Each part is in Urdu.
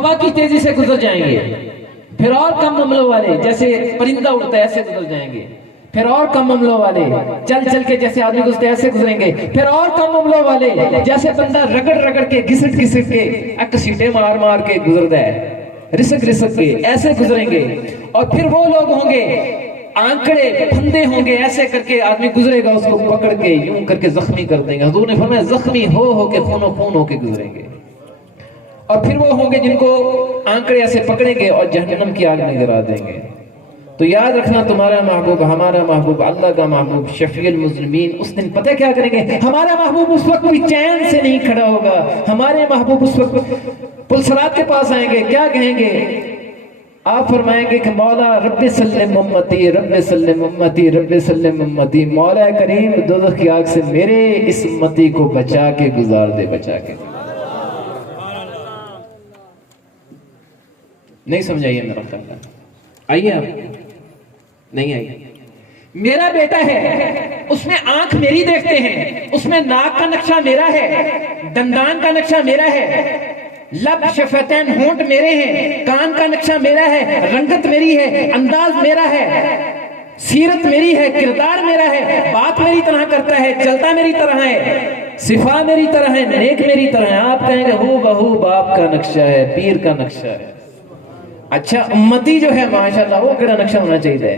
ہوا کی تیزی سے گزر جائیں گے، پھر اور کم عملوں والے جیسے پرندہ اڑتا ہے ایسے گزر جائیں گے، پھر اور کم عملوں والے چل چل کے جیسے آدمی گزرتے ایسے گزریں گے، پھر اور کم عملوں والے جیسے بندہ رگڑ رگڑ کے گھسٹ گھسٹ کے ایک سیٹیں مار مار کے گزرتا ہے، رسک رسک کے ایسے گزریں گے۔ اور پھر وہ لوگ ہوں گے آنکڑے پھندے ہوں گے، ایسے کر کے آدمی گزرے گا اس کو پکڑ کے یوں کر کے زخمی کر دیں گے، حضور نے فرمایا زخمی ہو کے خون و خون ہو کے گزریں گے۔ اور پھر وہ ہوں گے جن کو آنکڑے ایسے پکڑیں گے اور جہنم کی آگ میں گرا دیں گے۔ تو یاد رکھنا تمہارا محبوب، ہمارا محبوب، اللہ کا محبوب، شفیع المذنبین اس دن پتہ کیا کریں گے؟ ہمارا محبوب اس وقت بھی چین سے نہیں کھڑا ہوگا، ہمارے محبوب اس وقت پلسرات کے پاس آئیں گے، کیا کہیں گے؟ آپ فرمائیں گے کہ مولا رب سلم امتی، رب سلم امتی، رب سلم امتی، مولا کریم دوزخ کی آگ سے میرے اس امتی کو بچا کے گزار دے، بچا کے۔ نہیں سمجھائیے میرا خیال، آئیے آپ نہیں آئیے۔ میرا بیٹا ہے، اس میں آنکھ میری دیکھتے ہیں، اس میں ناک کا نقشہ میرا ہے، دندان کا نقشہ میرا ہے، لب شفتین ہونٹ میرے ہیں، کان کا نقشہ میرا ہے، رنگت میری ہے، انداز میرا ہے، سیرت میری ہے، کردار میرا ہے، بات میری طرح کرتا ہے، چلتا میری طرح ہے، صفات میری طرح ہے، نیک میری طرح ہے۔ آپ کہیں گے ہو بہو باپ کا نقشہ ہے، پیر کا نقشہ ہے۔ اچھا امتی جو ہے ماشاءاللہ وہ کڑا نقشہ ہونا چاہیے۔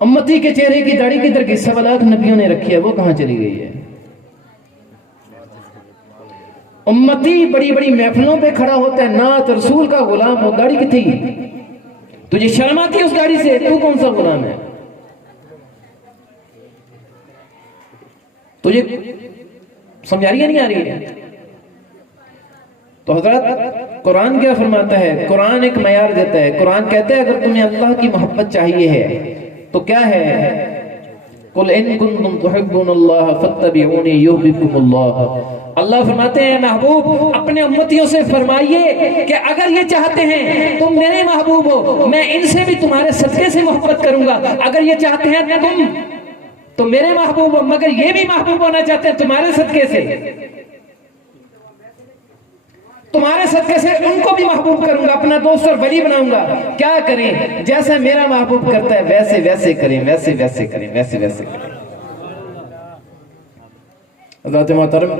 امتی کے چہرے کی داڑھی کدھر گئی؟ 1.25 لاکھ نبیوں نے رکھی ہے، وہ کہاں چلی گئی ہے؟ امتی بڑی بڑی محفلوں پہ کھڑا ہوتا ہے، نعت رسول کا غلام، وہ داڑھی کی تھی؟ تجھے شرم آتی ہے اس داڑھی سے؟ تو کون سا غلام ہے؟ تجھے سمجھ آ رہی ہے نہیں آ رہی ہے؟ تو حضرت قرآن کیا فرماتا ہے؟ قرآن ایک معیار دیتا ہے، قرآن کہتا ہے اگر تمہیں اللہ کی محبت چاہیے ہے تو کیا ہے؟ قُلْ إِن كُنْتُمْ تُحِبُّونَ اللَّهَ فَاتَّبِعُونِي يُحْبِبْكُمُ اللَّهُ۔ اللہ فرماتے ہیں محبوب اپنے امتیوں سے فرمائیے کہ اگر یہ چاہتے ہیں تم میرے محبوب ہو، میں ان سے بھی تمہارے صدقے سے محبت کروں گا۔ اگر یہ چاہتے ہیں تم تو میرے محبوب ہو، مگر یہ بھی محبوب ہونا چاہتے ہیں تمہارے صدقے سے، تمہارے صدقے سے ان کو بھی محبوب کروں گا، اپنا دوست اور ولی بناؤں گا۔ کیا کریں؟ جیسا میرا محبوب کرتا ہے ویسے ویسے کریں، ویسے ویسے کریں، ویسے ویسے کریں۔ حضرات محترم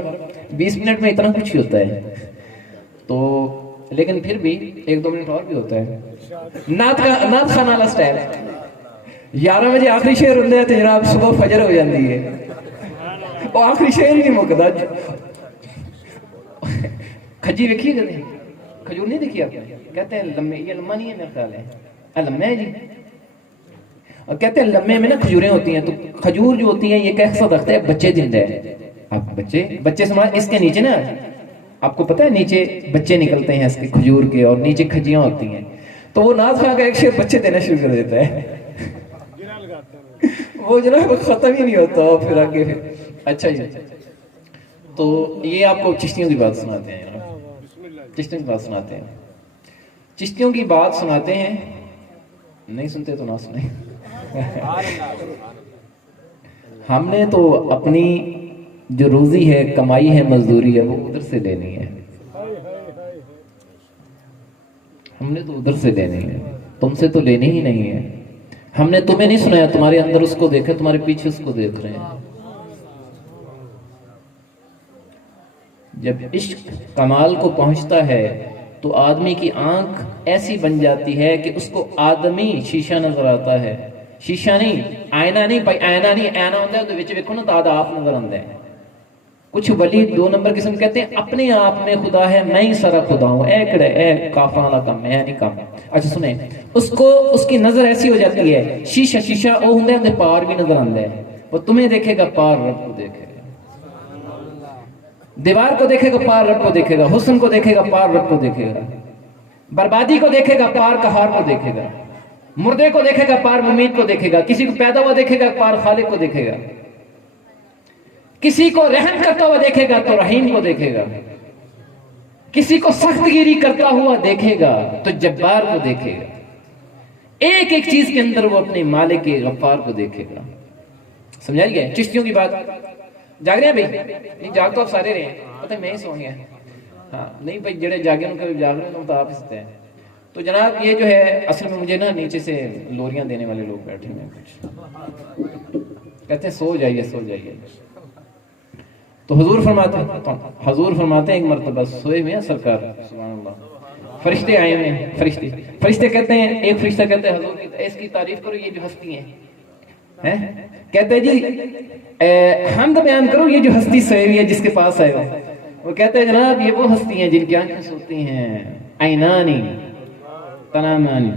20 منٹ میں اتنا کچھ ہی ہوتا ہے، تو لیکن پھر بھی 1-2 منٹ اور بھی ہوتا ہے۔ نعت خان والا سٹائل 11 بجے آخری شعر ہوتا ہے تو جناب صبح فجر ہو جاتی ہے، وہ آخری شعر ہی نہیں مکتا۔ کھجی دیکھیے گا؟ کھجور نہیں دیکھی آپ نے؟ کہتے ہیں لمے، یہ لمبا نہیں ہے میرا خیال ہے، لمبا ہے جی۔ اور کہتے ہیں لمبے میں نا کھجوریں ہوتی ہیں، تو کھجور جو ہوتی ہیں یہ کیسا درخت ہے؟ بچے زندہ ہے۔ آپ بچے سمجھ، اس کے نیچے نا آپ کو پتہ ہے نیچے بچے نکلتے ہیں اس کے کھجور کے، اور نیچے کھجیاں ہوتی ہیں، تو وہ ناز خان کا ایک شعر بچے دینا شروع کر دیتا ہے، وہ جناب ختم ہی نہیں ہوتا پھر آگے پھر۔ اچھا جی، تو یہ آپ کو چشتیوں کی بات سناتے ہیں، چشتیوں کی بات سناتے ہیں، چشتیوں کی بات سناتے ہیں، نہیں سنتے تو نہ سنیں۔ ہم نے تو اپنی جو روزی ہے، کمائی ہے، مزدوری ہے، وہ ادھر سے لینی ہے، ہم نے تو ادھر سے لینی ہے، تم سے تو لینی ہی نہیں ہے۔ ہم نے تمہیں نہیں سنایا، تمہارے اندر اس کو دیکھے، تمہارے پیچھے اس کو دیکھ رہے ہیں۔ جب عشق کمال کو پہنچتا ہے تو آدمی کی آنکھ ایسی بن جاتی ہے کہ اس کو آدمی شیشہ نظر آتا ہے، شیشہ نہیں، آئینہ نہیں، بھائی آئینہ نہیں، آئینہ ہوتا ہے تو وچ ویکھو نا تو آپ نظر آتا ہے۔ کچھ ولی 2 نمبر قسم کہتے ہیں اپنے آپ میں خدا ہے، میں ہی سارا خدا ہوں، اے کڑے اے کافراں والا کام ہے نہیں کام۔ اچھا سنیں، اس کو اس کی نظر ایسی ہو جاتی ہے، شیشہ وہ ہوں دے پار بھی نظر آتا ہے، وہ تمہیں دیکھے گا پار رب کو دیکھے گا، دیوار کو دیکھے گا پار رب کو دیکھے گا، حسن کو دیکھے گا پار رب کو دیکھے گا، بربادی کو دیکھے گا پار قہار کو دیکھے گا، مردے کو دیکھے گا پار ممید کو دیکھے گا، کسی کو پیدا ہوا دیکھے گا پار خالق کو دیکھے گا، کسی کو رحم کرتا ہوا دیکھے گا تو رحیم کو دیکھے گا، کسی کو سخت گیری کرتا ہوا دیکھے گا تو جبار کو دیکھے گا، ایک ایک چیز کے اندر وہ اپنے مالک غفار کو دیکھے گا۔ سمجھائی گئے چشتیوں کی بات؟ جاگ رہے ہیں بھائی؟ نہیں جاگ تو آپ سارے رہے ہیں، پتہ میں ہی سو گیا۔ ہاں نہیں بھائی جڑے جاگے ان کبھی جاگ رہے ہیں تو آپ ہی سکتے ہیں. تو جناب یہ جو ہے اصل میں مجھے نا نیچے سے لوریاں دینے والے لوگ بیٹھے ہوئے ہیں کچھ کہتے ہیں سو جائیے سو جائیے. تو حضور فرماتے ہیں ایک مرتبہ سوئے ہوئے ہیں سرکار سبحان اللہ فرشتے آئے ہوئے ہیں فرشتے کہتے ہیں ایک فرشتہ کہتے ہیں حضور اس کی تعریف کرو یہ جو ہستی ہیں کہتے ہیں جی حمد بیان کرو یہ جو ہستی سوئی ہوئی ہے جس کے پاس آئے ہو. وہ کہتے ہیں جناب یہ وہ ہستی ہیں جن کی آنکھیں سوتی ہیں عینانی تنامانی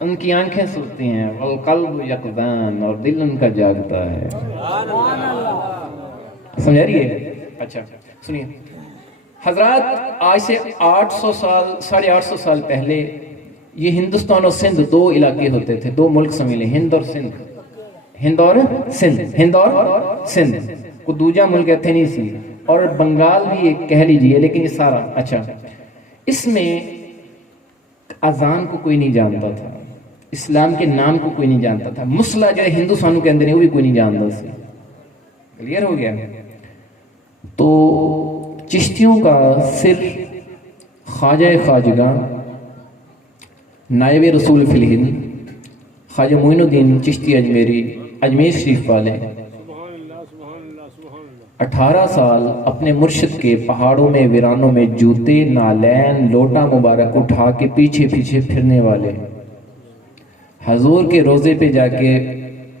ان کی آنکھیں سوتی ہیں والقلب یقظان اور دل ان کا جاگتا ہے. سمجھ رہی ہے؟ اچھا سنیے حضرات آج سے 800 سال 850 سال پہلے یہ ہندوستان اور سندھ دو علاقے ہوتے تھے, دو ملک سمجھے ہند اور سندھ کو دوجا ملک اتنے نہیں سی اور بنگال بھی ایک کہہ لیجئے لیکن یہ سارا اچھا اس میں اذان کو کوئی نہیں جانتا تھا, اسلام کے نام کو کوئی نہیں جانتا تھا, مسلح جو ہے ہندوستانوں کے اندر ہے وہ بھی کوئی نہیں جانتا سی. کلیئر ہو گیا؟ تو چشتیوں کا سر خواجہ خواجگاں نائب رسول فی الہند خواجہ معین الدین چشتی اجمیری اجمیر شریف والے 18 سال اپنے مرشد کے پہاڑوں میں ویرانوں میں جوتے نالین لوٹا مبارک اٹھا کے پیچھے پیچھے پھرنے والے حضور کے روضے پہ جا کے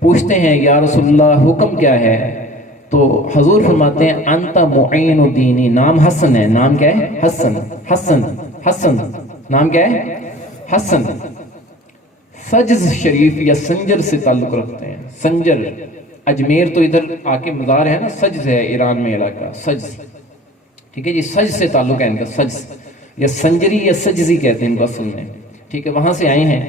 پوچھتے ہیں یا رسول اللہ حکم کیا ہے؟ تو حضور فرماتے ہیں انت معین الدینی. نام حسن ہے. نام کیا ہے؟ حسن. نام کیا ہے؟ حسن. سجز شریف یا سنجر سے تعلق رکھتے ہیں. سنجر اجمیر تو ادھر آ کے مزار ہے نا, سجز ہے ایران میں علاقہ سجز. ٹھیک ہے جی, سج سے تعلق ہے ان کا, سجز یا سنجری یا سجزی کہتے ہیں ان کو اصل میں. ٹھیک ہے وہاں سے آئے ہیں.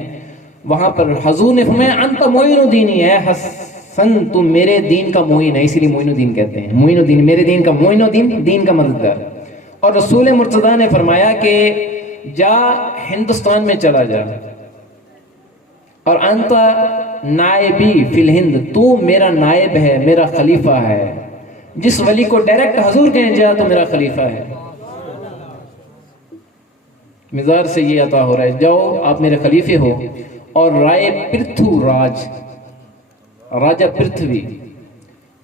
وہاں پر حضور نے فرمایا انت معین الدینی ہے حسن تم میرے دین کا معین ہے, اسی لیے معین الدین کہتے ہیں. معین الدین میرے دین کا, معین الدین دین کا مددگار. اور رسول مرتضیٰ نے فرمایا کہ جا ہندوستان میں چلا جا اور انت نائبی فی الہند تو میرا نائب ہے میرا خلیفہ ہے. جس ولی کو ڈائریکٹ حضور کہیں جا تو میرا خلیفہ ہے. مزار سے یہ عطا ہو رہا ہے جاؤ آپ میرے خلیفے ہو. اور رائے پرتھو راجہ پرتھوی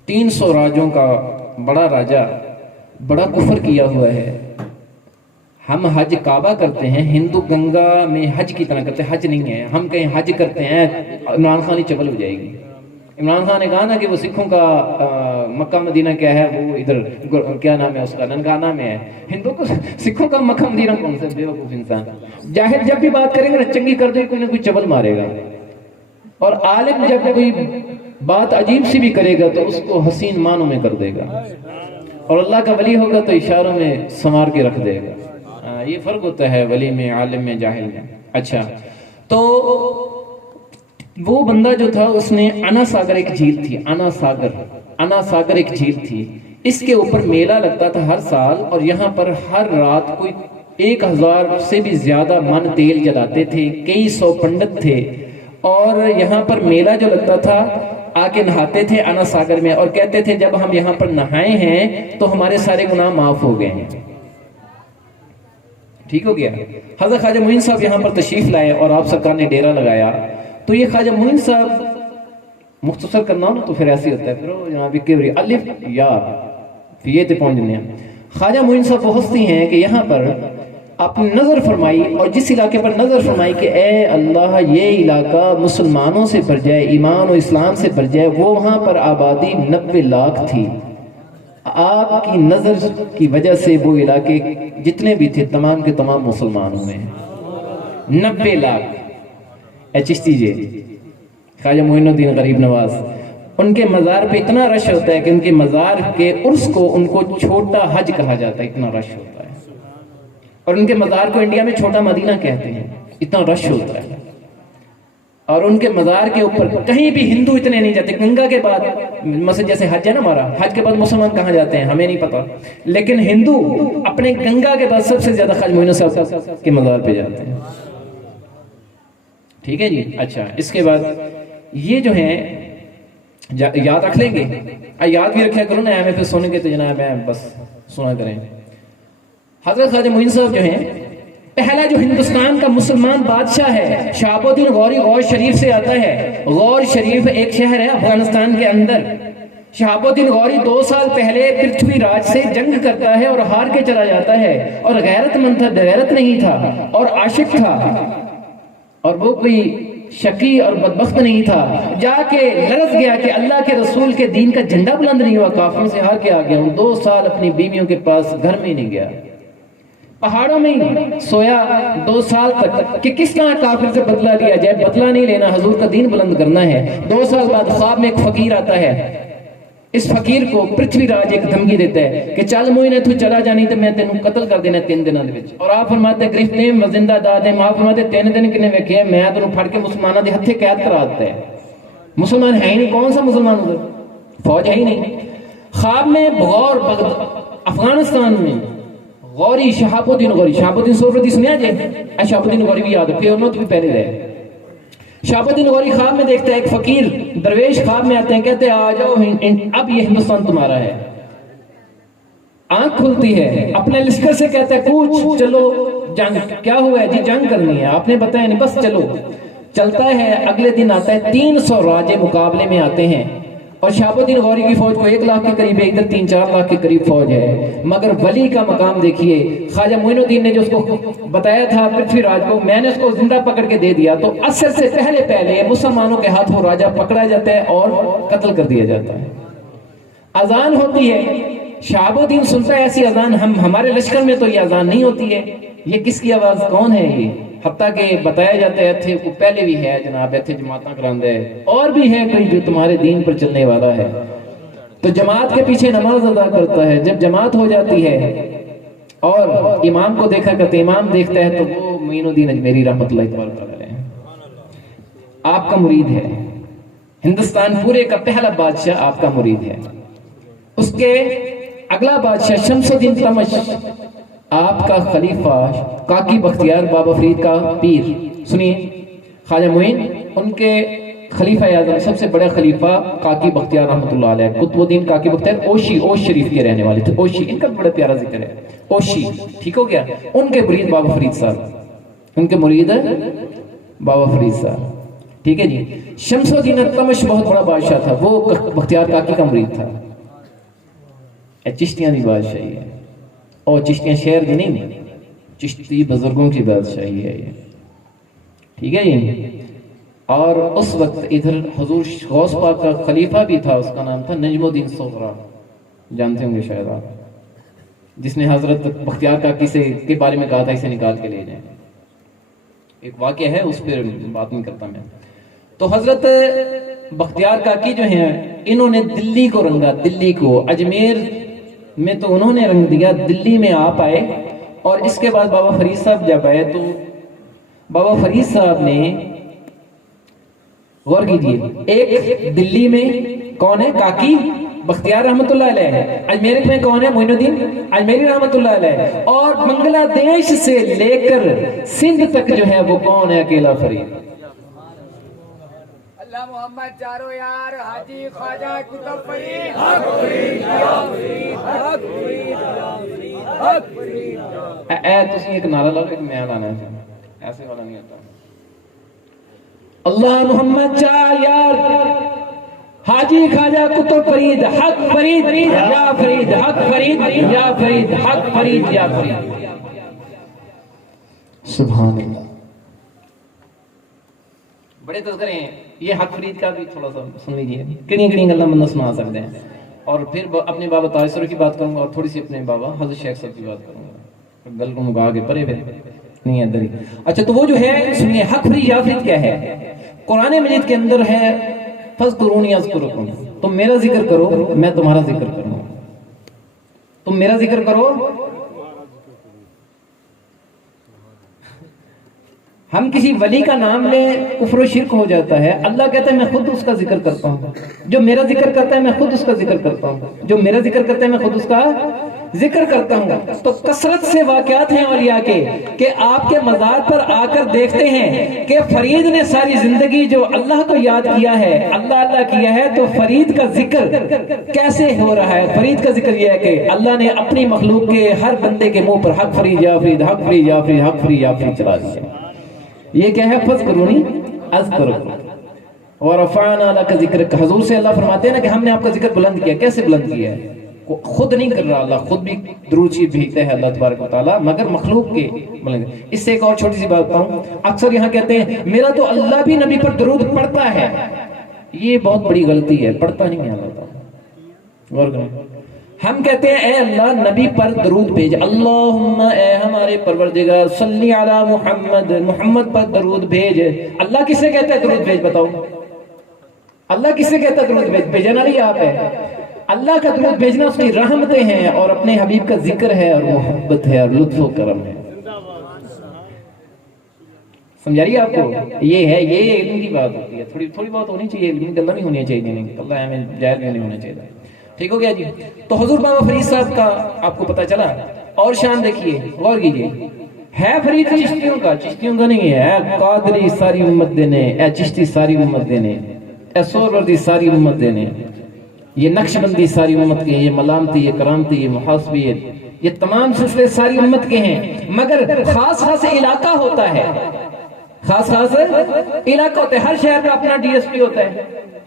300 راجوں کا بڑا راجہ بڑا کفر کیا ہوا ہے. ہم حج کعبہ کرتے ہیں, ہندو گنگا میں حج کی طرح کرتے ہیں, حج نہیں ہے. ہم کہیں حج کرتے ہیں عمران خان ہی چبل ہو جائے گی. عمران خان نے کہا نا کہ وہ سکھوں کا مکہ مدینہ کیا ہے, وہ ادھر کیا نام ہے اس کا, ننکانہ میں ہے. ہندو کو سکھوں کا مکہ مدینہ کون سا بے وقوف انسان. جاہل جب بھی بات کریں گے نا چنگی کر دے کوئی نہ کوئی چبل مارے گا, اور عالم جب کوئی بات عجیب سی بھی کرے گا تو اس کو حسین معنوں میں کر دے گا, اور اللہ کا ولی ہوگا تو اشاروں میں سنوار کے رکھ دے گا. یہ فرق ہوتا ہے ولی میں, عالم میں, جاہل میں. اچھا تو وہ بندہ جو تھا اس نے انا ساگر ایک جھیل تھی, انا ساگر ایک جھیل تھی, اس کے اوپر میلہ لگتا تھا ہر سال, اور یہاں پر ہر رات کوئی 1000 سے بھی زیادہ من تیل جلاتے تھے, کئی 100 پنڈت تھے, اور یہاں پر میلہ جو لگتا تھا آ کے نہاتے تھے انا ساگر میں, اور کہتے تھے جب ہم یہاں پر نہائے ہیں تو ہمارے سارے گناہ معاف ہو گئے ہیں. ٹھیک ہو گیا. حضرت خواجہ معین صاحب یہاں پر تشریف لائے اور آپ سرکار نے ڈیرا لگایا. تو یہ خواجہ معین صاحب مختصر کرنا ہو نا تو پھر ایسے ہوتا ہے, پھر جناب کیوری الف یا یہ تے پہنچ جانے ہیں. خواجہ معین صاحب وہ ہستی ہیں کہ یہاں پر اپنی نظر فرمائی, اور جس علاقے پر نظر فرمائی کہ اے اللہ یہ علاقہ مسلمانوں سے بھر جائے, ایمان و اسلام سے بھر جائے, وہ وہاں پر آبادی 90 لاکھ تھی. آپ کی نظر کی وجہ سے وہ علاقے جتنے بھی تھے تمام کے تمام مسلمان ہوئے ہیں. 90 لاکھ. اے چشتی جی خواجہ معین الدین غریب نواز, ان کے مزار پہ اتنا رش ہوتا ہے کہ ان کے مزار کے عرس کو ان کو چھوٹا حج کہا جاتا ہے, اتنا رش ہوتا ہے. اور ان کے مزار کو انڈیا میں چھوٹا مدینہ کہتے ہیں, اتنا رش ہوتا ہے. اور ان کے مزار کے اوپر کہیں بھی ہندو اتنے نہیں جاتے. گنگا کے بعد مثلا جیسے حج ہے نا ہمارا, حج کے بعد مسلمان کہاں جاتے ہیں ہمیں نہیں پتا, لیکن ہندو اپنے گنگا کے بعد سب سے زیادہ خواجہ معین صاحب کے مزار پہ جاتے ہیں. ٹھیک ہے جی. اچھا اس کے بعد یہ جو ہیں یاد رکھ لیں گے, یاد بھی رکھا کرو نا, میں پھر سونے کے تو جناب میں بس سنا کریں. حضرت خواجہ معین صاحب جو ہیں پہلا جو ہندوستان کا مسلمان بادشاہ ہے شہاب الدین غوری غور شریف سے آتا ہے. غور شریف ایک شہر ہے افغانستان کے اندر. شہاب الدین غوری 2 سال پہلے پرتھوی راج سے جنگ کرتا ہے اور ہار کے چلا جاتا ہے. اور غیرت مند تھا, بغیرت نہیں تھا, اور عاشق تھا, اور وہ کوئی شقی اور بدبخت نہیں تھا. جا کے لرز گیا کہ اللہ کے رسول کے دین کا جھنڈا بلند نہیں ہوا, کافروں سے ہار کے آ گیا ہوں. 2 سال اپنی بیویوں کے پاس گھر میں نہیں گیا, پہاڑوں میں سویا 2 سال تک کہ کس طرح کافر سے بدلہ لیا جائے. بدلہ نہیں لینا, حضور کا دین بلند کرنا ہے. 2 سال بعد خواب میں ایک فقیر آتا ہے. اس فقیر کو پرتھوی راج ایک دھمکی دیتا ہے کہ چل موئن تو چلا جانی تو میں تینوں قتل کر دینا 3 دنوں دے وچ. اور آپ فرماتے گرفتے و زندہ داد ہیں. آپ فرماتے 3 دن کنے ویکھے میں تینوں پھڑ کے مسلمانوں دے ہتھے قید کرا دیتا ہے. مسلمان ہے ہی نہیں, کون سا مسلمان ادھر, فوج ہے ہی نہیں. خواب میں بغور افغانستان میں غوری شہاب الدین غوری, شہاب الدین سہروردی سنیا جی, شہاب الدین غوری بھی یاد ہے, پھر انہوں تو بھی پہلے رہے. شہاب الدین غوری خواب میں دیکھتا ہے ایک فقیر درویش خواب میں آتے ہیں, کہتے ہیں آ جاؤ اب یہ ہندوستان تمہارا ہے. آنکھ کھلتی ہے, اپنے لشکر سے کہتا ہے کوچ چلو جنگ. کیا ہوا ہے جی, جنگ کرنی ہے. آپ نے بتایا نہیں, بس چلو. چلتا ہے, اگلے دن آتا ہے 300 راجے مقابلے میں آتے ہیں اور شہاب الدین غوری کی فوج کو 1 لاکھ کے قریب ہے, ادھر 3-4 لاکھ کے قریب فوج ہے. مگر ولی کا مقام دیکھیے, خواجہ معین الدین نے جو اس کو بتایا تھا پرتھوی راج کو, میں نے اس کو زندہ پکڑ کے دے دیا. تو اثر سے پہلے مسلمانوں کے ہاتھوں راجہ پکڑا جاتا ہے اور قتل کر دیا جاتا ہے. اذان ہوتی ہے, شہاب الدین سنتا ہے ایسی اذان, ہمارے لشکر میں تو یہ اذان نہیں ہوتی ہے, یہ کس کی آواز, کون ہے یہ. حتیٰ کہ بتایا جاتا ہے ایتھے کو پہلے بھی ہے جناب, ایتھے جماعتاں کراندہ ہے, اور بھی ہے کوئی جو تمہارے دین پر چلنے والا ہے. تو جماعت کے پیچھے نماز ادا کرتا ہے. جب جماعت ہو جاتی ہے اور امام کو دیکھا کرتے, امام دیکھتا ہے تو وہ معین الدین اجمیری رحمۃ اللہ علیہ ہے, آپ کا مرید ہے. ہندوستان پورے کا پہلا بادشاہ آپ کا مرید ہے. اس کے اگلا بادشاہ شمس الدین تمش, آپ کا خلیفہ کاکی بختیار بابا فرید کا پیر. سنیے, خواجہ معین ان کے خلیفہ اعظم سب سے بڑا خلیفہ کاکی بختیار رحمۃ اللہ علیہ, قطب الدین کاکی بختیار اوش شریف کے رہنے والے تھے. اوشی, ان کا بڑا پیارا ذکر ہے, اوشی, ٹھیک ہو گیا. ان کے مرید بابا فرید صاحب, ان کے مرید بابا فرید صاحب, ٹھیک ہے جی. شمس الدین تمش بہت بڑا بادشاہ تھا, وہ بختیار کاکی کا مرید تھا. چشتیاں دی بادشاہی ہے, اور چشتیاں شہر دی نہیں, چشتی بزرگوں کی بادشاہی ہے یہ, ٹھیک ہے جی. اور اس وقت ادھر حضور غوث پاک کا خلیفہ بھی تھا, اس کا نام تھا نجم الدین صغرا, جانتے ہوں گے شاید آپ, جس نے حضرت بختیار کاکی سے کے بارے میں کہا تھا اسے نکال کے لے جائیں. ایک واقعہ ہے, اس پہ بات نہیں کرتا میں. تو حضرت بختیار کاکی جو ہیں, انہوں نے دلی کو رنگا, دلی کو. اجمیر میں تو انہوں نے رنگ دیا, دلی میں آپ آئے. اور اس کے بعد بابا فرید صاحب جب آئے تو بابا فرید صاحب نے, غور کیجئے, ایک دلی میں کون ہے, کاکی بختیار رحمت اللہ علیہ, اجمیر میں کون ہے, معین الدین اجمیری رحمت اللہ علیہ, اور بنگلہ دیش سے لے کر سندھ تک جو ہے وہ کون ہے, اکیلا فرید. اللہ محمد چارو یار, حاجی خواجہ قطب فرید, حق فرید, یا فرید, حق فرید, حق فرید. اے تسی ایک نعرہ لاؤ, ایک میں لانا ہے, ایسے والا نہیں ہوتا. اللہ محمد چار یار, حاجی خواجہ قطب فرید, حق فرید, یا فرید, حق فرید, یا فرید, حق فرید, یا فرید. سبحان اللہ. بڑے تذکرے ہیں. یہ حق فرید کا بھی تھوڑا سا سن لیجیے, کڑی گلاں بندہ سنا سکتے ہیں. اور پھر اپنے بابا تاجسر کی بات کروں گا, اور تھوڑی سی اپنے بابا حضرت شیخ صاحب کی بات کروں گا, گل کو مگا کے پرے پھر نہیں ہے ادھر ہی. اچھا تو وہ جو ہے, سنیے, حق فرید یا فرید کیا ہے. قرآن مجید کے اندر ہے فَذْكُرُونِي أَذْكُرُكُمْ, تم میرا ذکر کرو میں تمہارا ذکر کروں. تم میرا ذکر کرو. ہم کسی ولی کا نام لیں کفر و شرک ہو جاتا ہے. اللہ کہتا ہے میں خود اس کا ذکر کرتا ہوں. جو میرا ذکر کرتا ہے میں خود اس کا ذکر کرتا ہوں. جو میرا ذکر کرتا ہے میں خود اس کا ذکر کرتا ہوں. تو کثرت سے واقعات ہیں اولیاء کے کہ آپ کے مزار پر آ کر دیکھتے ہیں کہ فرید نے ساری زندگی جو اللہ کو یاد کیا ہے, اللہ اللہ کیا ہے, تو فرید کا ذکر کیسے ہو رہا ہے؟ فرید کا ذکر یہ ہے کہ اللہ نے اپنی مخلوق کے ہر بندے کے منہ پر حق فرید یا فرید, حق فرید یا فرید, حق فرید یا فرید چلا دیا. یہ کیا ہے؟ فذکرونی اذکرکم ورفعنا لک ذکرک. حضور سے اللہ فرماتے ہیں نا کہ ہم نے آپ کا ذکر بلند کیا. کیسے بلند کیا ہے؟ خود نہیں کر رہا اللہ, خود بھی درود شریف بھیجتا ہے اللہ تبارک و تعالیٰ, مگر مخلوق کے بلند. اس سے ایک اور چھوٹی سی بات بتاؤں. اکثر یہاں کہتے ہیں میرا تو اللہ بھی نبی پر درود پڑھتا ہے. یہ بہت بڑی غلطی ہے, پڑھتا نہیں ہے اللہ تعالیٰ. غور کریں. ہم کہتے ہیں اے اللہ نبی پر درود بھیج. اللہم اے ہمارے پروردگار صلی علی محمد, محمد پر درود بھیج. اللہ کس سے کہتا ہے درود بھیج؟ بتاؤ. اللہ کس سے کہتا ہے درود بھیج؟ بھیجنا نہیں آپ ہے. اللہ کا درود بھیجنا اس کی رحمتیں ہیں اور اپنے حبیب کا ذکر ہے اور محبت ہے اور لطف و کرم ہے. سمجھا رہی ہے آپ کو؟ یہ ہے, یہ علم کی بات ہوتی ہے. تھوڑی بات ہونی چاہیے, علم گندہ نہیں ہونی چاہیے, اللہ ہمیں جاہل بھی نہیں ہونا چاہیے. ٹھیک ہو گیا جی. تو حضور بابا فرید صاحب کا آپ کو پتا چلا. اور شان دیکھیے, غور کیجیے. ہے فرید چشتیوں کا, چشتیوں کا نہیں ہے. قادری ساری امت دینے, اے چشتی ساری امت دینے, اے سہروردی ساری امت دینے, یہ نقش بندی ساری امت کے, یہ ملامتی, یہ کرامتی, یہ محاسبی, یہ تمام سلسلے ساری امت کے ہیں. مگر خاص خاص علاقہ ہوتا ہے, خاص خاص علاقہ ہوتا ہے. ہر شہر کا اپنا ڈی ایس پی ہوتا ہے,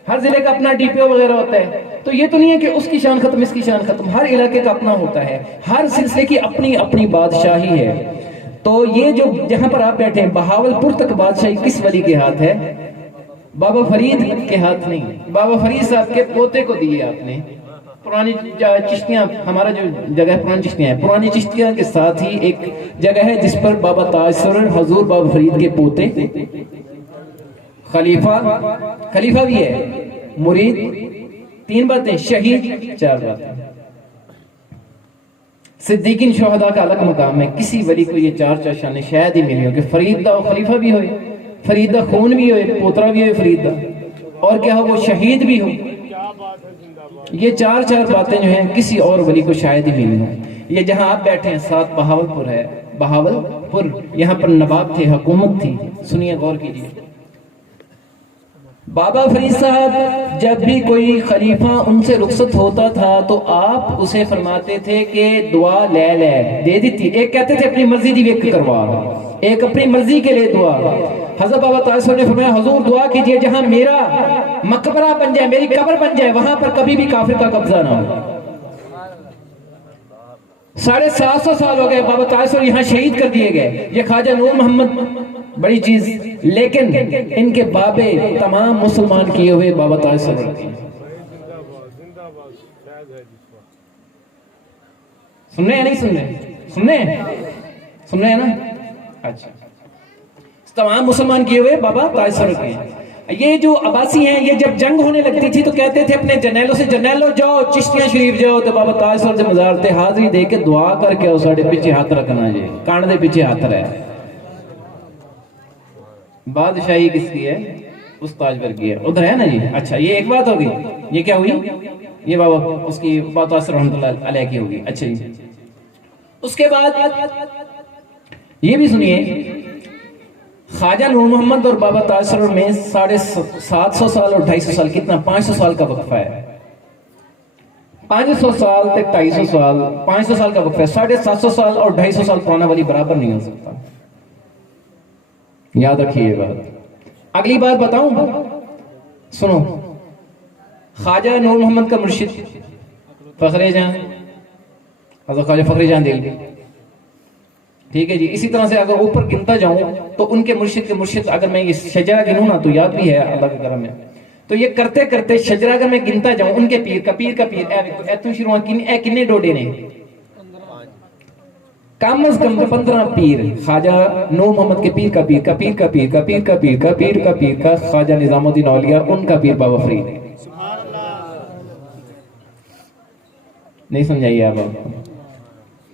ہر ضلع کا اپنا ڈی پی او وغیرہ ہوتا ہے. تو یہ تو نہیں ہے کہ اس کی شان ختم اس کی شان ختم, ہر علاقے کا اپنا ہوتا ہے, ہر سلسلے کی اپنی اپنی بادشاہی ہے. تو یہ جو جہاں پر آپ بیٹھے ہیں بہاولپور تک بادشاہی کس ولی کے ہاتھ ہے؟ بابا فرید کے ہاتھ نہیں. بابا فرید صاحب کے پوتے کو دیے آپ نے. پرانی چشتیاں, ہمارا جو جگہ ہے پرانی چشتیاں ہیں, پرانی چشتیاں کے ساتھ ہی ایک جگہ ہے جس پر بابا تاج سرور حضور بابا فرید کے پوتے, خلیفہ بھی ہے, مرید 3 باتیں, شہید 4 باتیں. صدیقین شہداء کا الگ مقام ہے. کسی ولی کو یہ 4 شانیں شاید ہی ملی ہو کہ فرید دا خلیفہ بھی ہوئے, فرید دا خون بھی ہوئے, پوترا بھی ہوئے فرید دا, اور کیا ہو وہ شہید بھی ہو. یہ 4 باتیں جو ہیں کسی اور ولی کو شاید ہی ملی ہوں. یہ جہاں آپ بیٹھے ہیں ساتھ بہاولپور ہے, بہاولپور, یہاں پر نواب تھے, حکومت تھی. سنیے, غور کیجیے. بابا فرید صاحب جب بھی کوئی خلیفہ ان سے رخصت ہوتا تھا تو آپ اسے فرماتے تھے کہ دعا لے لے, دے دیتی. ایک کہتے تھے اپنی مرضی دی ویک کروا, ایک اپنی مرضی کے لیے دعا. حضرت بابا تاثر نے فرمایا حضور دعا کیجئے جہاں میرا مقبرہ بن جائے, میری قبر بن جائے, وہاں پر کبھی بھی کافر کا قبضہ نہ ہو. 750 سال ہو گئے, بابا تاثر یہاں شہید کر دیے گئے. یہ خواجہ نور محمد بڑی چیز, لیکن ان کے بابے تمام مسلمان کیے ہوئے بابا تاثر. سن رہے ہیں نہیں سن رہے؟ سن رہے ہیں نا. اچھا, تمام مسلمان کیے ہوئے بابا تاثر کے. یہ جو عباسی ہیں, یہ جب جنگ ہونے لگتی تھی تو کہتے تھے اپنے جرنیلوں سے, جرنیلوں جاؤ چشتیاں شریف جاؤ, تو بابا تاثر سے مزار تے حاضری دے کے دعا کر کے او ساڈے پیچھے ہاتھ رکھنا جی, کان دے پیچھے ہاتھ رہے. بادشاہی کس کی ہے؟ اس تاج پر کی ہے. ادھر ہے نا جی. اچھا, یہ ایک بات ہوگی. یہ کیا ہوئی؟ یہ بابا اس کی بابا تاثر رحمۃ اللہ علیہ کی ہوگی. اچھا جی. اس کے بعد یہ بھی سنیے, خواجہ نور محمد اور بابا تاج سرور میں 750 سال اور 250 سال, کتنا 500 سال کا وقفہ ہے. 500 سال تک 250 سال, 500 سال کا وقفہ ہے. 750 سال اور 250 سال پرانا والی برابر نہیں ہو سکتا. یاد رکھیے یہ بات. اگلی بات بتاؤں, سنو. خواجہ نور محمد کا مرشد فخر جان, حضرت خواجہ فخر جان دہلوی, ٹھیک ہے جی. اسی طرح سے اگر اوپر گنتا جاؤں تو ان کے مرشد اگر میں یہ شجرہ گنوں نا تو یاد بھی ہے اللہ کے کرم میں. تو یہ کرتے کرتے شجرہ اگر میں گنتا جاؤں, ان کے پیر کا پیر اے تو شروع اے کنے ڈوڈے نے, کم از کم 15 پیر. خواجہ نور محمد کے پیر کا پیر کا پیر کا پیر کا پیر کا پیر کا پیر کا پیر کا خواجہ نظام الدین اولیاء, ان کا پیر بابا فرید. نہیں سمجھائیے آپ,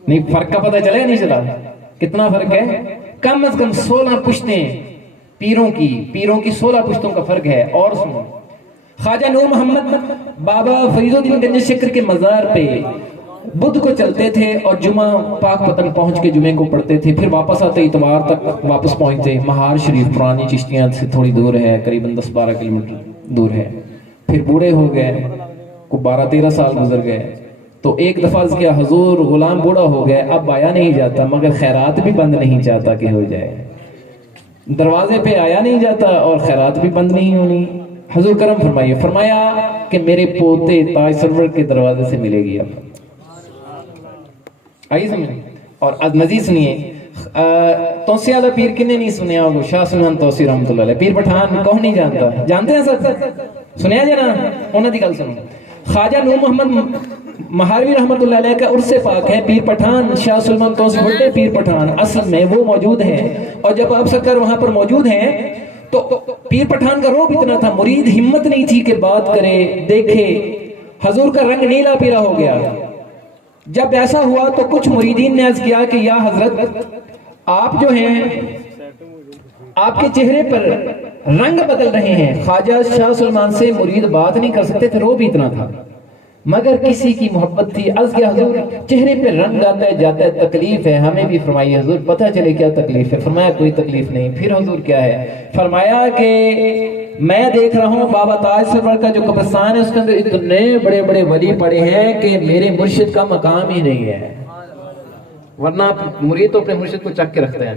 نہیں فرق کا پتہ چلا یا نہیں چلا؟ کتنا فرق ہے؟ کم از کم 16 پشتیں پیروں کی 16 پشتوں کا فرق ہے. اور سنو، خواجہ نور محمد بابا فرید الدین گنج شکر کے مزار پہ بدھ کو چلتے تھے اور جمعہ پاک پتن پہنچ کے جمعے کو پڑھتے تھے، پھر واپس آتے اتوار تک واپس پہنچتے. مہار شریف پرانی چشتیاں سے تھوڑی دور ہے، قریباً 10-12 کلومیٹر دور ہے. پھر بوڑھے ہو گئے، کو 12-13 سال گزر گئے، تو ایک دفعہ عرض کیا حضور غلام بوڑھا ہو گئے، اب آیا نہیں جاتا، مگر خیرات بھی بند نہیں چاہتا کہ ہو جائے. دروازے پہ آیا نہیں جاتا اور خیرات بھی بند نہیں ہونی. حضور کرم فرمائیے. فرمایا کہ میرے پوتے تاج سرور کے دروازے سے ملے گی. اب آئیے سمجھیں. اور مزید سنیے، توسی والا پیر کنے نہیں سنیا ہوگا؟ شاہ سلمان توسی رحمۃ اللہ علیہ. پیر پٹھان کون نہیں جانتا؟ جانتے ہیں سب؟ سنیا جی نا، انہوں دی گل سنو. خواجہ نور محمد مہاروی رحمۃ اللہ علیہ کا عرس پاک ہے. پیر پٹھان شاہ سلمان توسی بڑے پیر پٹھان اصل میں وہ موجود ہیں، اور جب آپ سرکار وہاں پر موجود ہیں تو پیر پٹھان کا روب اتنا تھا، مرید ہمت نہیں تھی کہ بات کرے دیکھے. حضور کا رنگ نیلا پیلا ہو گیا. جب ایسا ہوا تو کچھ مریدین نے عرض کیا کہ یا حضرت آپ جو ہیں آپ کے چہرے پر رنگ بدل رہے ہیں. خواجہ شاہ سلمان سے مرید بات نہیں کر سکتے تھے، روب اتنا تھا، مگر کسی کی محبت تھی. عرض کیا حضور چہرے پہ رنگ آتا ہے جاتا ہے، تکلیف ہے، ہمیں بھی فرمائیے حضور پتہ چلے کیا تکلیف ہے. فرمایا کوئی تکلیف نہیں. پھر حضور کیا ہے؟ فرمایا کہ میں دیکھ رہا ہوں بابا تاج سرور کا جو قبرستان ہے اس کے اندر اتنے بڑے بڑے ولی پڑے ہیں کہ میرے مرشد کا مقام ہی نہیں ہے، ورنہ مرید تو اپنے مرشد کو چک کے رکھتے ہیں.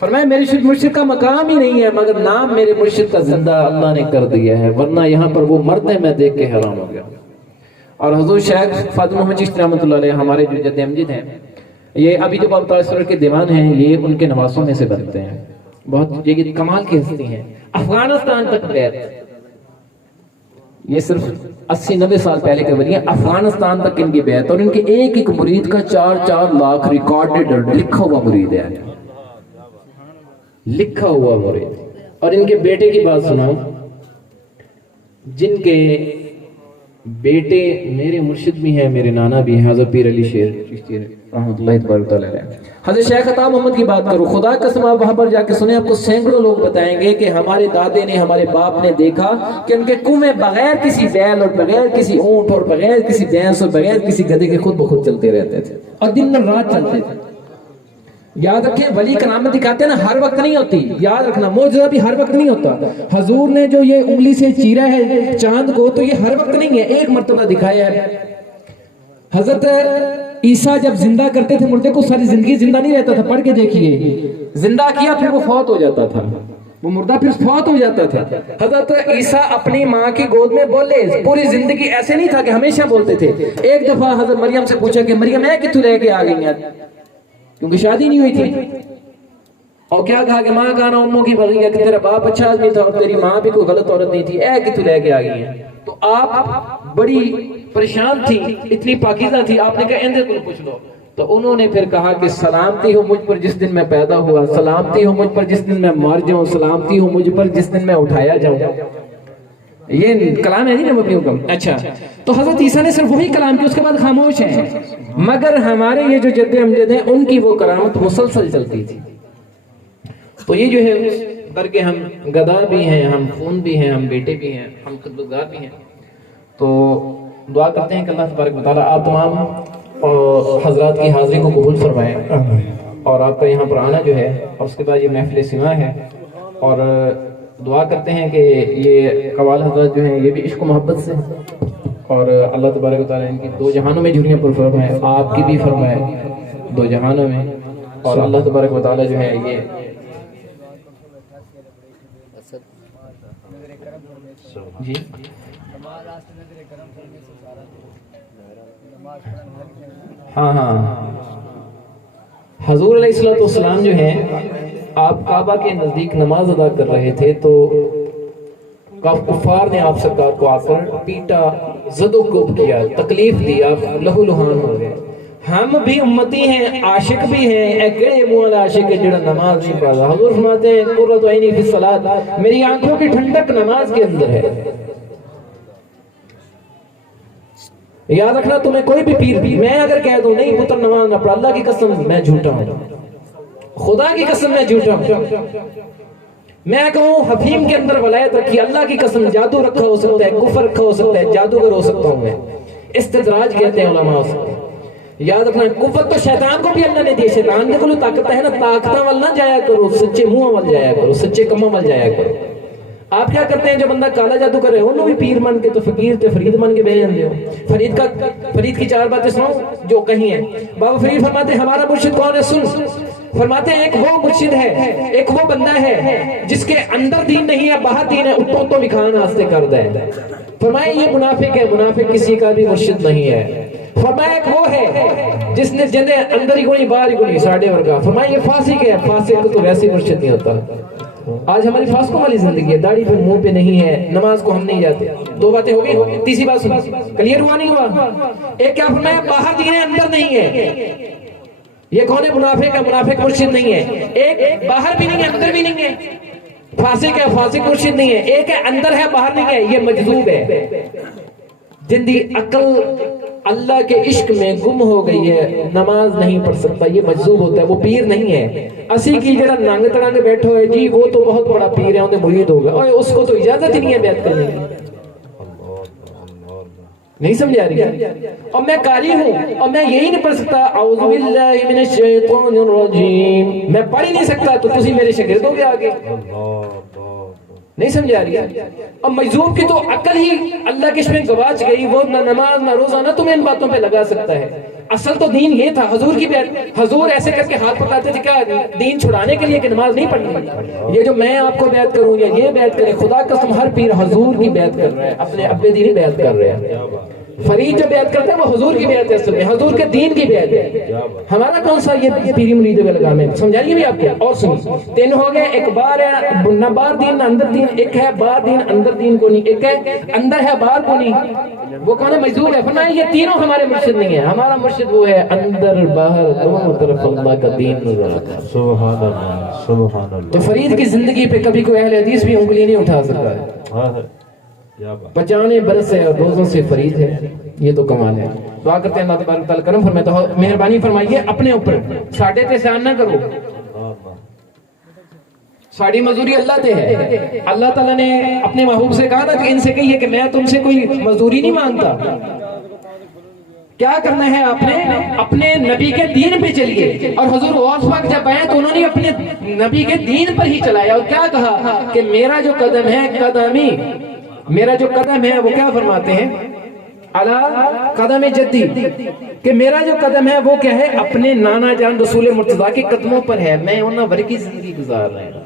فرمایا میرے مرشد کا مقام ہی نہیں ہے، مگر نام میرے مرشد کا زندہ اللہ نے کر دیا ہے، ورنہ یہاں پر وہ مرد ہیں، میں دیکھ کے حیران ہو گیا. اور حضور شیخ فاضل محمد چشتی رحمۃ اللہ علیہ ہمارے جو جد امجد ہیں، یہ ابھی جو بابا تاج سرور کے دیوان ہیں یہ ان کے نواسوں میں سے بنتے ہیں. بہت یہ کمال کی ہستی ہیں. افغانستان تک بیعت، یہ صرف 80-90 سال پہلے کے ولی ہیں، افغانستان تک ان کی بیعت، اور ان کے ایک ایک مرید کا 4-4 لاکھ ریکارڈڈ لکھا ہوا مرید ہے، لکھا ہوا مرید. اور ان کے بیٹے کی بات سناؤں، جن کے بیٹے میرے مرشد بھی ہیں، میرے نانا بھی ہیں، حضرت پیر علی شیر چشتی رحمۃ اللہ تبارک تعالیٰ علیہ. حضرت شیخ عطا محمد کی بات کرو، خدا قسم آپ وہاں پر جا کے سنیں، آپ کو سینکڑوں لوگ بتائیں گے کہ ہمارے دادے نے ہمارے باپ نے دیکھا کہ ان کے کنویں بغیر کسی بیل اور بغیر کسی اونٹ اور بغیر کسی بھینس اور بغیر کسی گدھے کے خود بخود چلتے رہتے تھے اور دن رات چلتے تھے. یاد رکھیں ولی کرامت دکھاتے ہیں نا، ہر وقت نہیں ہوتی. یاد رکھنا معجزہ بھی ہر وقت نہیں ہوتا. حضور نے جو یہ انگلی سے چیرا ہے چاند کو تو یہ ہر وقت نہیں ہے، ایک مرتبہ دکھایا ہے. حضرت عیسیٰ جب زندہ کرتے تھے مردے کو، ساری زندگی زندہ نہیں رہتا تھا. پڑھ کے دیکھیے، زندہ کیا پھر وہ فوت ہو جاتا تھا، وہ مردہ پھر فوت ہو جاتا تھا. حضرت عیسیٰ اپنی ماں کی گود میں بولے، پوری زندگی ایسے نہیں تھا کہ ہمیشہ بولتے تھے. ایک دفعہ حضرت مریم سے پوچھا کہ مریم میں کتوں لے کے آ گئی ہیں، کیونکہ شادی نہیں ہوئی تھی. اور کیا کہا کہ ماں کہانا اموں کی بغیہ، کہ تیرا باپ اچھا آدمی تھا اور تیری ماں بھی کوئی غلط عورت نہیں تھی، اے کتوں لے کے آ گئی ہیں. تو آپ بڑی پریشان تھی، اتنی پاکیزہ تھی. آپ نے کہا اندر کو پوچھ لو. تو انہوں نے پھر کہا کہ سلامتی ہو مجھ پر جس دن میں پیدا ہوا، سلامتی ہو مجھ پر جس دن میں مر جاؤں، سلامتی ہو مجھ پر جس دن میں اٹھایا جاؤں. یہ کلام ہے نہیں نبیوں کا. اچھا، تو حضرت عیسیٰ نے صرف وہی کلام کی، اس کے بعد خاموش ہیں. مگر ہمارے یہ جو جد امجد ہیں ان کی وہ کرامت مسلسل چلتی تھی. تو یہ جو ہے کر کے ہم گدا بھی ہیں، ہم خون بھی ہیں، ہم بیٹے بھی ہیں، ہم خدمتگار بھی ہیں. تو دعا کرتے ہیں کہ اللہ تبارک و تعالیٰ آپ تمام حضرات کی حاضری کو قبول فرمائے، اور آپ کا یہاں پر آنا جو ہے، اور اس کے بعد یہ محفل سماع ہے. اور دعا کرتے ہیں کہ یہ قوال حضرات جو ہیں یہ بھی عشق و محبت سے، اور اللہ تبارک و تعالیٰ ان کی 2 جہانوں میں جھولیاں پر فرمائے، آپ کی بھی فرمائے 2 جہانوں میں. اور اللہ تبارک و تعالیٰ جو ہے یہ جی ہاں حضور علیہ السلام جو ہیں آپ کعبہ کے نزدیک نماز ادا کر رہے تھے تو کفار نے آپ سرکار کو آ کر پیٹا، زد و کوب کیا، تکلیف دی، آپ لہو لہان ہو گئے. ہم بھی امتی ہیں، عاشق بھی ہیں، ایک مولا عاشق ہے جڑا نماز نہیں پڑھا. حضور فرماتے ہیں قرۃ عینی فی الصلاۃ، میری آنکھوں کی ٹھنڈک نماز کے اندر ہے. یاد رکھنا تمہیں کوئی بھی پیر بھی، میں اگر کہہ دوں نہیں پتر نماز نہ پڑھ، اللہ کی قسم میں جھوٹا ہوں. خدا کی قسم میں جھوٹا ہوں. میں کہوں حفیم کے اندر ولایت رکھی, اللہ کی قسم جادو رکھا ہو سکتا ہے, کفر رکھا ہو سکتا ہے, جادوگر ہو سکتا ہوں میں. استدراج کہتے ہیں علماء اس کو. یاد رکھنا کفر تو شیطان کو بھی اللہ نے دی. شیطان کے کلو طاقت ہے نا, طاقتاں وال نہ جایا کرو, سچے منہ وال جایا کرو, سچے کماں وال جایا کرو. آپ کیا کرتے ہیں, جو بندہ کالا جادو کر رہے ہو انہوں بھی پیر مان کے تو فقیر تے فرید مان کے بہ جاندے ہو. فرید کی 4 باتیں سناؤ جو کہیں ہیں. بابا فرید فرماتے ہیں ہمارا مرشد کون ہے, سن. فرماتے ہیں ایک وہ مرشد ہے, ایک وہ بندہ ہے جس کے اندر دین نہیں ہے باہر دین ہے, اتوں تو وکھان واسطے کردا ہے. فرمایا یہ منافق ہے, منافق کسی کا بھی مرشد نہیں ہے. فرمایا ایک وہ ہے جس نے جندے اندر ہی گونی باہر ہی گونی ساڑھے ورگا. فرمایا یہ فاسق ہے, فاسق تو ویسے مرشد نہیں ہوتا. آج ہماری فاسقوں والی زندگی ہے, داڑھی پہ منہ پہ نہیں ہے, نماز کو ہم نہیں جاتے. 2 باتیں ہو گئی, تیسری بات سنا, کلیئر ہوا نہیں ہوا. ایک کیا فرمایا, باہر دین ہے اندر نہیں ہے. یہ کون ہے, منافق ہے, منافق مرشد نہیں ہے. ایک باہر بھی نہیں ہے اندر بھی نہیں ہے, فاسق ہے, فاسق مرشد نہیں ہے. ایک ہے اندر ہے باہر نہیں ہے, یہ مجذوب ہے. جن دی عقل اللہ کے عشق میں گم ہو گئی ہے, نماز نہیں پڑھ سکتا, یہ مجذوب ہوتا ہے, وہ پیر نہیں ہے. اسی کی جڑا ننگ تڑنگ بیٹھو ہے جی وہ تو بہت بڑا پیر ہے, انہیں مرید ہوگا, اور اس کو تو اجازت ہی نہیں ہے بیعت کرنے کی. نہیں سمجھ آ رہی. اور میں قاری ہوں اور میں یہی نہیں پڑھ سکتا اعوذ باللہ من الشیطان الرجیم, میں پڑھ ہی نہیں سکتا, تو تسی میرے شاگرد ہو گے آگے. نہیں سمجھ آ رہی ہے. اور مجذوب کی تو عقل ہی اللہ کے عشق میں گواچ گئی, وہ نہ نماز نہ روزہ نہ تمہیں ان باتوں پہ لگا سکتا ہے. اصل تو دین یہ تھا, حضور کی بیعت. حضور ایسے کر کے ہاتھ پکڑاتے تھے کیا دین چھڑانے کے لیے کہ نماز نہیں پڑھنی. یہ جو میں آپ کو بیعت کروں یا یہ بیعت کرے, خدا قسم ہر پیر حضور کی بیعت کر رہا ہے, اپنے ابے دینی بیعت کر رہا ہے. فرید جو بیعت کرتا ہے وہ حضور کی بیعت ہے, اصل میں حضور کے دین کی بیعت ہے. ہمارا کون سا یہ پیری مرید کا لگام ہے, سمجھائیے بھی آپ کو. اور سنیں, 3 ہو گئے. ایک بار ہے نہ باہر دین نہ اندر دین, ایک ہے باہر دین اندر دین کو نہیں, ایک ہے اندر ہے باہر کو نہیں, وہ کون ہے, مجذوب ہے. فرمایا یہ تینوں ہمارے مرشد نہیں ہے, ہمارا مرشد وہ ہے اندر باہر دونوں طرف اللہ کا دین نظر آتا ہے. سبحان اللہ سبحان اللہ. تو فرید کی زندگی پہ کبھی کوئی اہل حدیث بھی انگلی نہیں اٹھا سکتا ہے. 95 برس ہے اور روزوں سے فرید ہے, یہ تو کمال ہے. دعا کرتے ہیں اللہ تبارک تعالیٰ کرم فرمائے. تو مہربانی فرمائیے اپنے اوپر ساڑھے تے سیان نہ کرو, ساڑھی مزدوری اللہ تے ہے. اللہ تعالیٰ نے اپنے محبوب سے کہا تھا کہ ان سے کہیے کہ میں تم سے کوئی مزدوری نہیں مانگتا. کیا کرنا ہے آپ نے, اپنے نبی کے دین پہ چلیے. اور حضور غوث پاک جب آئے تو انہوں نے اپنے نبی کے دین پر ہی چلایا, اور کیا کہا کہ میرا جو قدم ہے قدمی, میرا جو قدم ہے وہ کیا فرماتے ہیں, علی قدم جدی, کہ میرا جو قدم ہے وہ کیا ہے, اپنے نانا جان رسول مرتضیٰ کے قدموں پر ہے. میں انہاں ورگی زندگی گزار رہا ہوں.